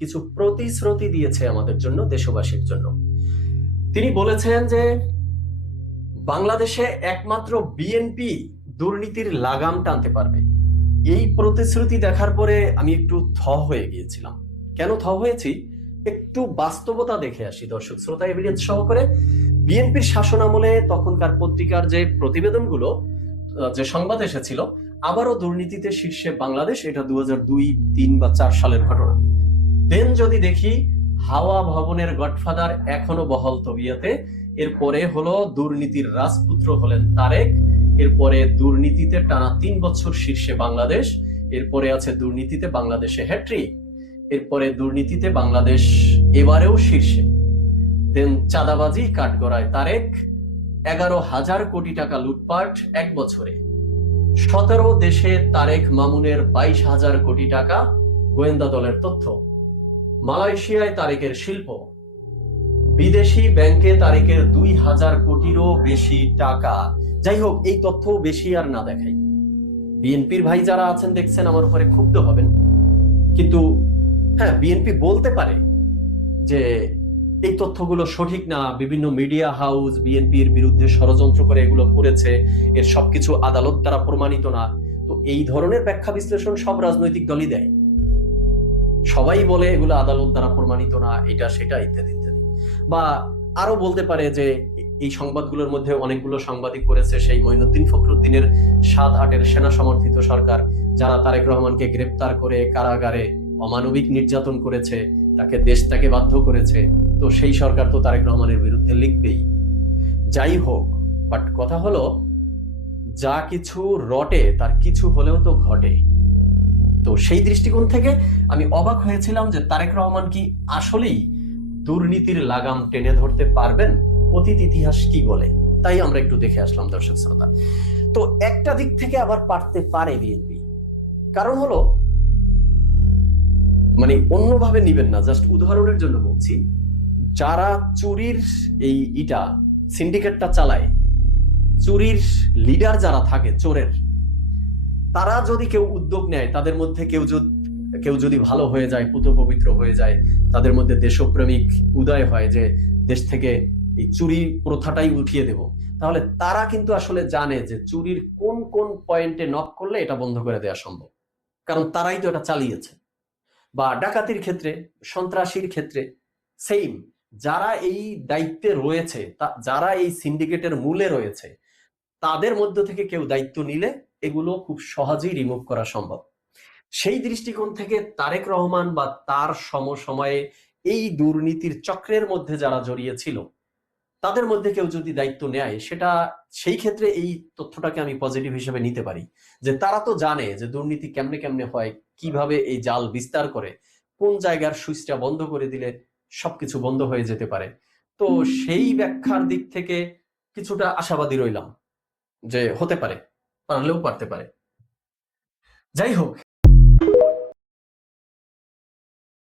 কিছু প্রতিশ্রুতি দিয়েছে আমাদের জন্য, দেশবাসীর জন্য। তিনি বলেছেন যে বাংলাদেশে একমাত্র বিএনপি দুর্নীতির লাগাম টানতে পারবে। এই প্রতিশ্রুতি দেখার পরে আমি একটু থ হয়ে গিয়েছিলাম। কেন থ হয়েছি? একটু বাস্তবতা দেখে আসি দর্শক শ্রোতা, এভিডেন্স সহকারে। বিএনপির শাসনামলে তখনকার পত্রিকার যে প্রতিবেদনগুলো, যে সংবাদ এসেছিল, আবারও দুর্নীতিতে শীর্ষে বাংলাদেশ, এটা 2002, 3 বা 4 সালের ঘটনা। দেন যদি দেখি হাওয়া ভবনের গডফাদার এখনো বহাল তবিয়তে, এরপরে হলো দুর্নীতির রাজপুত্র হলেন তারেক, এরপরে দুর্নীতিতে টানা 3 বছর শীর্ষে বাংলাদেশ, এরপরে আছে দুর্নীতিতে বাংলাদেশে হ্যাট্রিক, এরপরে দুর্নীতিতে বাংলাদেশ এবারেও শীর্ষে। দেন চাঁদাবাজি কাঠগড়ায় তারেক, 11,000 কোটি টাকা লুটপাট এক বছরে, 17 দেশে তারেক মামুনের 22,000 কোটি টাকা গোয়েন্দা দলের তথ্য, মালয়েশিয়ায় তারেকের শিল্প, বিদেশি ব্যাংকে তারেকের 2,000 কোটিরও বেশি টাকা। যাই হোক, এই তথ্য বেশি আর না দেখাই। বিএনপির ভাই যারা আছেন দেখছেন আমার উপরে ক্ষুব্ধ হবেন, কিন্তু হ্যাঁ, বিএনপি বলতে পারে যে এই তথ্যগুলো সঠিক না, বিভিন্ন মিডিয়া হাউস বিএনপির বিরুদ্ধে ষড়যন্ত্র করে এগুলো করেছে, এর সবকিছু আদালত দ্বারা প্রমাণিত না। তো এই ধরনের ব্যাখ্যা বিশ্লেষণ সব রাজনৈতিক দলই দেয়, সবাই বলে এগুলো আদালত দ্বারা প্রমাণিত না, এটা সেটা ইত্যাদি ইত্যাদি। বা আরো বলতে পারে যে এই সংবাদগুলোর মধ্যে অনেকগুলো সাংবাদিক করেছে সেই মঈনুদ্দিন ফখরুদ্দিনের 7-8-এর সেনা সমর্থিত সরকার, যারা তারেক রহমানকে গ্রেপ্তার করে কারাগারে অমানবিক নির্যাতন করেছে, তাকে দেশ ত্যাগে বাধ্য করেছে। তো সেই সরকার তো তারেক রহমানের বিরুদ্ধে লিখবেই। যাই হোক, বাট কথা হলো, যা কিছু রটে তার কিছু হলেও তো ঘটে। তো সেই দৃষ্টিকোণ থেকে আমি অবাক হয়েছিলাম যে তারেক রহমান কি আসলেই দুর্নীতির লাগাম টেনে ধরতে পারবেন, অতীত ইতিহাস কি বলে। তাই আমরা একটু দেখে আসলাম দর্শক শ্রোতা। তো একটা দিক থেকে আবার পারতে পারে বিএনপি, কারণ হলো, মানে অন্যভাবে নিবেন না, জাস্ট উদাহরণের জন্য বলছি, যারা চুরির এই সিন্ডিকেটটা চালায়, চুরির লিডার যারা থাকে চোরের, তারা যদি কেউ উদ্যোগ নেয়, তাদের মধ্যে কেউ যদি ভালো হয়ে যায়, পুতপবিত্র হয়ে যায়, তাদের মধ্যে দেশপ্রেমিক উদয় হয় যে দেশ থেকে এই চুরি প্রথাটাই উঠিয়ে দেব, তাহলে তারা কিন্তু আসলে জানে যে চুরির কোন কোন পয়েন্টে নক করলে এটা বন্ধ করে দেওয়া সম্ভব, কারণ তারাই তো এটা চালিয়েছে। বা ডাকাতির ক্ষেত্রে, সন্ত্রাসীর ক্ষেত্রে সেম, যারা এই দায়িত্বে রয়েছে, যারা এই সিন্ডিকেটের মূলে রয়েছে, তাদের মধ্য থেকে কেউ দায়িত্ব নিলে এগুলো খুব সহজেই রিমুভ করা সম্ভব। সেই দৃষ্টিকোণ থেকে তারেক রহমান বা তার সমসময়ে এই দুর্নীতির চক্রের মধ্যে যারা জড়িয়ে ছিল, তাদের মধ্যে কেউ যদি দায়িত্ব নেয়, সেটা সেই ক্ষেত্রে এই তথ্যটাকে আমি পজিটিভ হিসেবে নিতে পারি, যে তারা তো জানে যে দুর্নীতি কেমনে কেমনে হয়, কিভাবে এই জাল বিস্তার করে, কোন জায়গার সুইচটা বন্ধ করে দিলে সবকিছু বন্ধ হয়ে যেতে পারে। তো সেই ব্যাখ্যার দিক থেকে কিছুটা আশাবাদী রইলাম যে হতে পারে, পারলেও পারতে পারে। যাই হোক,